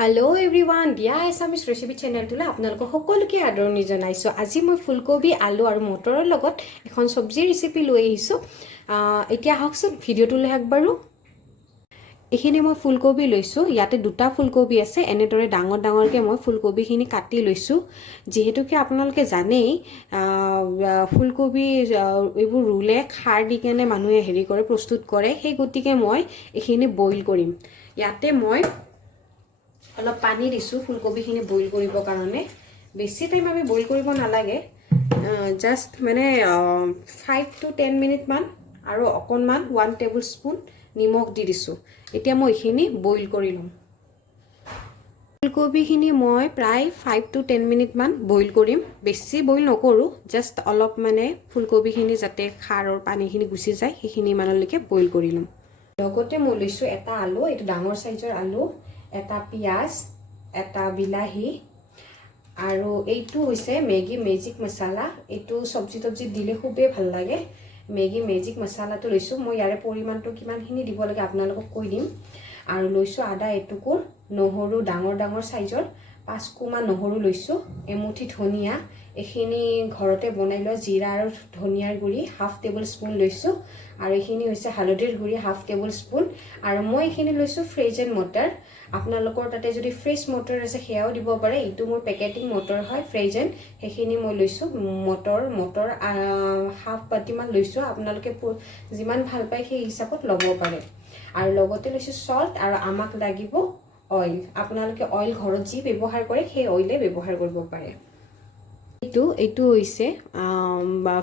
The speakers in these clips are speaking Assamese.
हेलो एवरीवन दिया एसामिस रेसिपी चेनेलটোলৈ আপোনালোকক সকলোকে আদৰণি জনাইছো। আজি মই ফুলকবি আলু আৰু মটৰৰ লগত এখন সবজি ৰেচিপি লৈ আহিছো। এতিয়া হকচোন ভিডিওটোলৈ আগবাঢ়ো। এইখিনি মই ফুলকবি লৈছো। ইয়াতে দুটা ফুলকবি আছে। এনেদৰে ডাঙৰ ডাঙৰকে মই ফুলকবিখিনি কাটি লৈছো। যেহেতুকে আপোনালোকে জানেই ফুলকবি এইবোৰ ৰুলে খাৰ দি কেনে মানুহে হেৰি কৰে প্ৰস্তুত কৰে। সেই গতিকে মই এইখিনি বইল কৰিম। ইয়াতে মই অলপ পানী দিছো ফুলকবিখিনি বইল কৰিবৰ কাৰণে। বেছি টাইম আমি বইল কৰিব নালাগে, জাস্ট মানে 5 to 10 মিনিট মান আৰু অকণমান 1 টেবুল স্পুন নিমখ দি দিছো। এতিয়া মই এইখিনি বইল কৰি লম। ফুলকবিখিনি মই প্ৰায় 5 to 10 মিনিট মান বইল কৰিম। বেছি বইল নকৰো, জাস্ট অলপ মানে ফুলকবিখিনি যাতে খাৰৰ পানীখিনি গুচি যায় সেইখিনি মানলৈকে বইল কৰি লম। লগতে মই লৈছো এটা আলু, এইটো ডাঙৰ সাইজৰ আলু, এটা পিয়াজ, এটা বিলাহী, আৰু এইটো হৈছে মেগী মেজিক মছলা। এইটো সবজি তবজি দিলে খুবেই ভাল লাগে। মেগী মেজিক মছলাটো লৈছো। মই ইয়াৰে পৰিমাণটো কিমানখিনি দিব লাগে আপোনালোকক কৈ দিম। আৰু লৈছো আদা এটুকুৰ, নহৰু ডাঙৰ ডাঙৰ সাইজৰ 5 কুমান নহৰু লৈছো, এমুঠি ধনিয়া, এইখিনি ঘৰতে বনাই লোৱা জিৰা আৰু ধনিয়াৰ গুড়ি 1/2 টেবুল স্পুন লৈছো, আৰু এইখিনি হৈছে হালধিৰ গুড়ি 1/2 টেবুল স্পুন, আৰু মই এইখিনি লৈছো ফ্ৰজেন মটৰ। আপোনালোকৰ তাতে যদি ফ্ৰেছ মটৰ আছে সেয়াও দিব পাৰে। এইটো মোৰ পেকেটিং মটৰ হয় ফ্ৰজেন, সেইখিনি মই লৈছো। মটৰ 1/2 বাটিমান লৈছো। আপোনালোকে যিমান ভাল পায় সেই হিচাপত ল'ব পাৰে। আৰু লগতে লৈছো সল্ট, আৰু আমাক লাগিব অইল। আপোনালোকে অইল ঘৰত যি ব্যৱহাৰ কৰে সেই অইলে ব্যৱহাৰ কৰিব পাৰে। এইটো হৈছে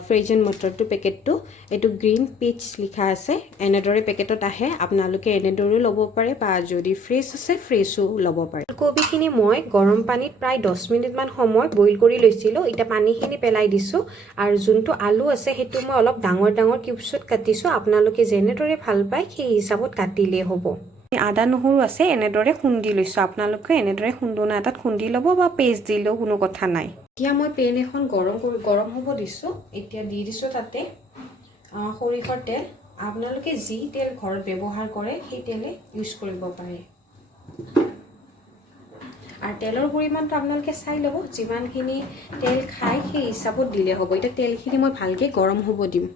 ফ্ৰজেন মটৰটো পেকেটটো। এইটো গ্ৰীণ পিচ লিখা আছে। এনেদৰে পেকেটত আহে। আপোনালোকে এনেদৰেও ল'ব পাৰে, বা যদি ফ্ৰেছ আছে ফ্ৰেছো ল'ব পাৰে। ফুলকবিখিনি মই গৰম পানীত প্ৰায় 10 মিনিটমান সময় বইল কৰি লৈছিলোঁ। এতিয়া পানীখিনি পেলাই দিছোঁ, আৰু যোনটো আলু আছে সেইটো মই অলপ ডাঙৰ ডাঙৰ কিউবছত কাটিছোঁ। আপোনালোকে যেনেদৰে ভাল পায় সেই হিচাপত কাটিলেই হ'ব। আদা নহৰু আছে এনেদৰে খুন্দি লৈছোঁ। আপোনালোকে এনেদৰে খুন্দনা এটাত খুন্দি ল'ব, বা পেষ্ট দিলেও কোনো কথা নাই। এতিয়া মই পেন এখন গৰম হ'ব দিছোঁ। এতিয়া দি দিছোঁ তাতে সৰিয়হৰ তেল। আপোনালোকে যি তেল ঘৰত ব্যৱহাৰ কৰে সেই তেলে ইউজ কৰিব পাৰে। আৰু তেলৰ পৰিমাণটো আপোনালোকে চাই ল'ব, যিমানখিনি তেল খায় সেই হিচাপত দিলে হ'ব। এতিয়া তেলখিনি মই ভালকৈ গৰম হ'ব দিম।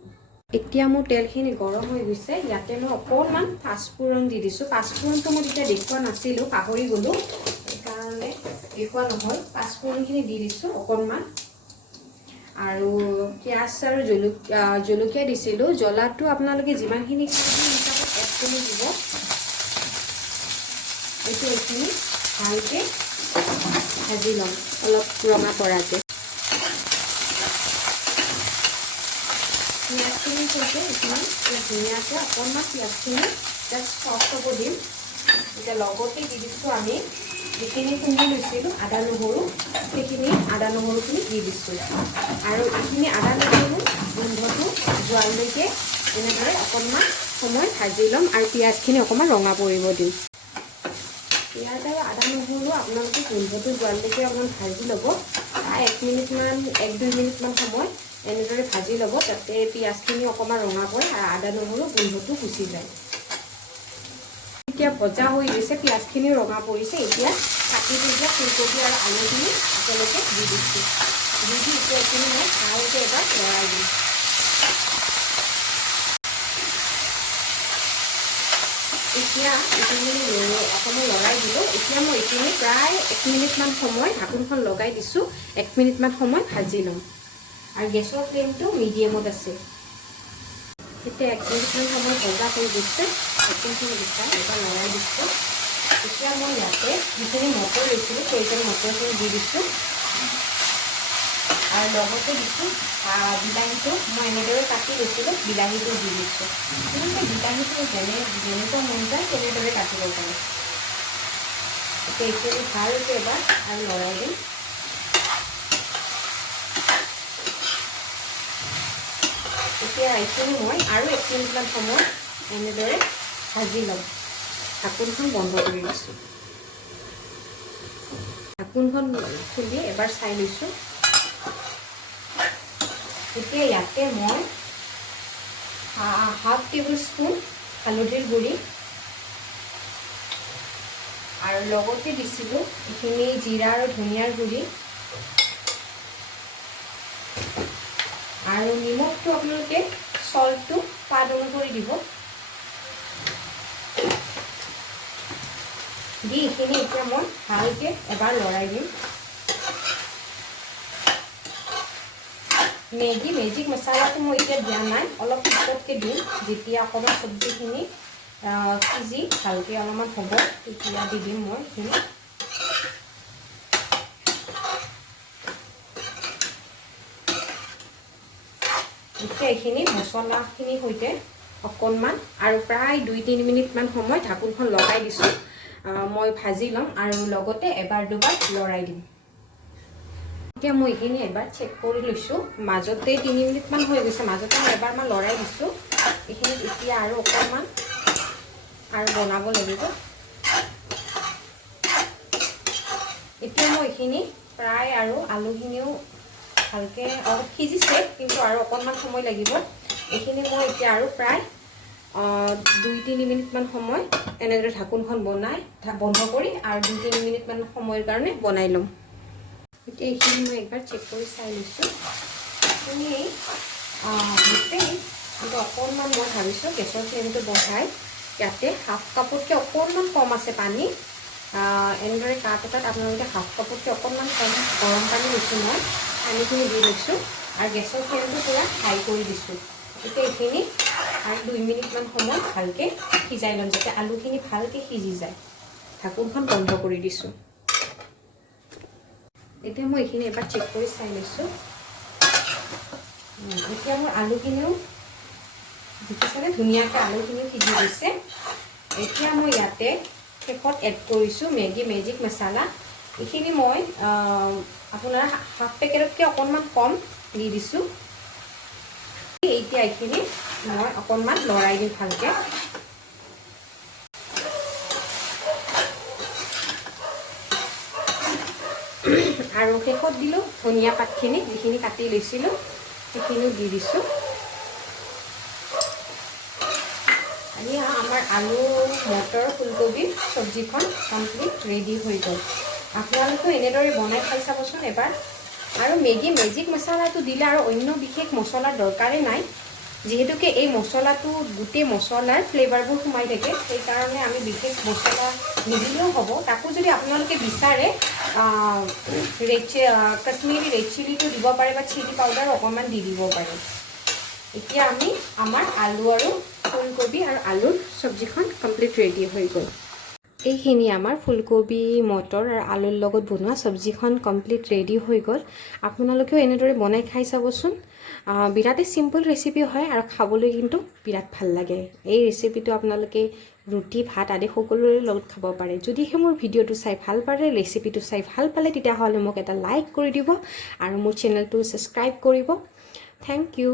এতিয়া মোৰ তেলখিনি গৰম হৈ গৈছে। ইয়াতে মই অকণমান পাঁচফোৰণ দি দিছোঁ। পাঁচফোৰণটো মই তেতিয়া দেখুওৱা নাছিলোঁ, পাহৰি গ'লোঁ, সেইকাৰণে দেখুওৱা নহ'ল। পাঁচফোৰণখিনি দি দিছোঁ অকণমান, আৰু পিঁয়াজ আৰু জলকীয়া দিছিলোঁ। জ্বলাটো আপোনালোকে যিমানখিনি খায় সেই হিচাপত এড কৰি দিব। এইখিনি ভালকৈ ভাজি ল'ম অলপ ৰঙা পৰাকৈ। পিঁয়াজখিনিৰ সৈতে এইখিনি ধুনীয়াকৈ অকণমান পিঁয়াজখিনি জাষ্ট চফ্ট হ'ব দিম। এতিয়া লগতে দি দিছোঁ আমি যিখিনি খুন্দি লৈছিলোঁ আদা নহৰু, সেইখিনি আদা নহৰুখিনি দি দিছোঁ। আৰু এইখিনি আদা নহৰু গোন্ধটো যোৱালৈকে এনেদৰে অকণমান সময় ভাজি ল'ম, আৰু পিঁয়াজখিনি অকণমান ৰঙা পৰিব দিম। পিঁয়াজ আৰু আদা নহৰু আপোনালোকে গোন্ধটো যোৱালৈকে অকণমান ভাজি ল'ব। 1-2 মিনিটমান সময় এনেদৰে ভাজি ল'ব, যাতে পিঁয়াজখিনি অকণমান ৰঙা পৰে আৰু আদা নহৰু গোন্ধটো গুচি যায়। এতিয়া ভজা হৈ গৈছে, পিঁয়াজখিনি ৰঙা পৰিছে। এতিয়া কাটি দিয়া ফুলকবি আৰু আলুখিনি একেলগে দি দিছোঁ। দি এতিয়া এইখিনি মই ভালকৈ এবাৰ লৰাই দিম। এতিয়া এইখিনি অকণমান লৰাই দিলোঁ। এতিয়া মই এইখিনি প্ৰায় 1 মিনিটমান সময় ঢাকোনখন লগাই দিছোঁ। 1 মিনিটমান সময় ভাজি ল'ম, আৰু গেছৰ ফ্লেমটো মিডিয়ামত আছে। এতিয়া 1 মিনিটমান সময় ভজা হৈ গৈছে। ঢাকোনখন গুচাই এবাৰ লৰাই দিছোঁ। এতিয়া মই ইয়াতে যিখিনি মটৰ লৈছিলোঁ ফ্ৰজেন মটৰখিনি দি দিছোঁ, আৰু লগতে দিছোঁ বিলাহীটো। মই এনেদৰে কাটি লৈছিলোঁ, বিলাহীটো দি দিছোঁ। আপোনালোকে বিলাহীটো যেনেকুৱা মন যায় তেনেদৰে কাটিব পাৰে। এতিয়া এইখিনি ভালকৈ এবাৰ আৰু লৰাই দিম। এতিয়া এইখিনি মই আৰু 1 মিনিটমান সময় এনেদৰে ভাজি ল'ম। ঢাকোনখন বন্ধ কৰি দিছোঁ। ঢাকোনখন খুলি এবাৰ চাই লৈছোঁ। এতিয়া ইয়াতে মই 1/2 টেবুল স্পুন হালধিৰ গুড়ি আৰু লগতে দিছিলোঁ এইখিনি জিৰা আৰু ধনিয়াৰ গুড়ি আৰু নিমখটো আপোনালোকে সল্টটো স্বাদ অনুসৰি দিব দি এইখিনি এতিয়া মই ভালকৈ এবাৰ লৰাই দিম মেজিক মছলাটো মই এতিয়া দিয়া নাই অলপ পিছতকৈ দিম যেতিয়া অকণমান চব্জিখিনি সিজি ভালকৈ অলপমান হ'ব তেতিয়া দি দিম মই এইখিনি এতিয়া এইখিনি মছলাখিনিৰ সৈতে অকণমান আৰু প্ৰায় 2-3 মিনিটমান সময় ঢাকোনখন লগাই দিছোঁ মই ভাজি ল'ম আৰু লগতে এবাৰ দুবাৰ লৰাই দিম এতিয়া মই এইখিনি এবাৰ চেক কৰি লৈছোঁ মাজতে 3 মিনিটমান হৈ গৈছে মাজতে মই এবাৰমান লৰাই দিছোঁ এইখিনি এতিয়া আৰু অকণমান আৰু বনাব লাগিব এতিয়া মই এইখিনি প্ৰায় আৰু আলুখিনিও ভালকৈ অলপ সিজিছে কিন্তু আৰু অকণমান সময় লাগিব এইখিনি মই এতিয়া আৰু প্ৰায় 2-3 মিনিটমান সময় এনেদৰে ঢাকোনখন বন্ধ কৰি আৰু 2-3 মিনিটমান সময়ৰ কাৰণে বনাই ল'ম এতিয়া এইখিনি মই একবাৰ চেক কৰি চাই লৈছোঁ এইখিনি হৈছেই কিন্তু অকণমান মই ভাবিছোঁ গেছৰ ফ্লেমটো বঢ়াই ইয়াতে হাফ কাপতকৈ অকণমান কম আছে পানী এনেদৰে কাপ এটাত আপোনালোকে হাফ কাপতকৈ অকণমান কম গৰম পানী লৈছোঁ মই পানীখিনি দি লৈছোঁ আৰু গেছৰ ফ্লেমটো পূৰা হাই কৰি দিছোঁ এতিয়া এইখিনি আৰু 2 মিনিটমান সময় ভালকৈ সিজাই ল'ম যাতে আলুখিনি ভালকৈ সিজি যায় ঢাকোনখন বন্ধ কৰি দিছোঁ এতিয়া মই এইখিনি এবাৰ চেক কৰি চাই লৈছোঁ এতিয়া মোৰ আলুখিনিও দেখিছেনে ধুনীয়াকৈ আলুখিনিও সিজি গৈছে এতিয়া মই ইয়াতে শেষত এড কৰিছোঁ মেজিক মছলা এইখিনি মই আপোনাৰ হাফ পেকেটতকৈ অকণমান কম দি দিছোঁ এতিয়া এইখিনি মই অকণমান লৰাই দিম ভালকৈ আৰু শেষত দিলোঁ ধনিয়া পাতখিনি যিখিনি কাটি লৈছিলোঁ সেইখিনিও দি দিছোঁ এতিয়া আমাৰ আলু মটৰ ফুলকবি চব্জিখন কমপ্লিট ৰেডি হৈ গ'ল আপোনালোকেও এনেদৰে বনাই খাই চাবচোন এবাৰ আৰু মেজিক মছলাটো দিলে আৰু অন্য বিশেষ মছলাৰ দৰকাৰেই নাই যিহেতুকে এই মছলাটো গোটেই মছলাৰ ফ্লেভাৰবোৰ সোমাই থাকে সেইকাৰণে আমি বিশেষ মছলা নিদিলেও হ'ব তাকো যদি আপোনালোকে বিচাৰে কাশ্মীৰী ৰেড চিলিটো দিব পাৰে বা চিলি পাউডাৰ অকণমান দি দিব পাৰে এতিয়া আমি আমাৰ আলু আৰু ফুলকবি আৰু আলুৰ চব্জিখন কমপ্লিট ৰেডি হৈ গ'ল এইখিনি আমাৰ ফুলকবি মটৰ আৰু আলুৰ লগত বনোৱা চব্জিখন কমপ্লিট ৰেডি হৈ গ'ল আপোনালোকেও এনেদৰে বনাই খাই চাবচোন বিৰাটেই চিম্পল ৰেচিপি হয় আৰু খাবলৈ কিন্তু বিৰাট ভাল লাগে এই ৰেচিপিটো আপোনালোকে ৰুটি ভাত আদি সকলোৰে লগত খাব পাৰে যদিহে মোৰ ভিডিঅ'টো চাই ভাল পালে ৰেচিপিটো চাই ভাল পালে তেতিয়াহ'লে মোক এটা লাইক কৰি দিব আৰু মোৰ চেনেলটো ছাবস্ক্ৰাইব কৰিব থেংক ইউ